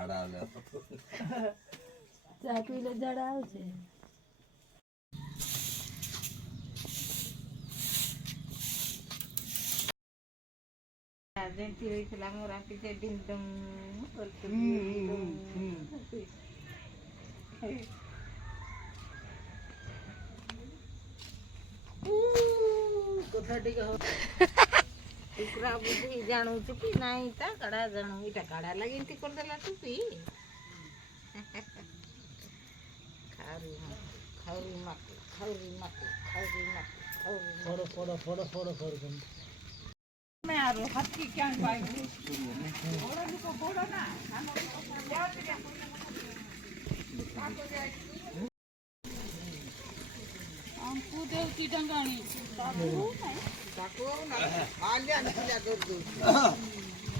ઝાડા આવે ચા પી લે ઝાડા આવશે. જયંતિ હોય મોર આપી જાય ડીમ ડમ टुकड़ा बुद्धि जानू चुपी नहीं ता कड़ा जानू इटा कड़ा लगी इंती कर देला चुपी खारी खारी मत खारी मत खारी मत फोड़ो फोड़ो फोड़ो फोड़ो फोड़ो मैं आ रो हाथ की क्या पाई फोड़ो को फोड़ो ना हमको देवती डंगाणी ताकू ना आल्या निकल्या दूर दूर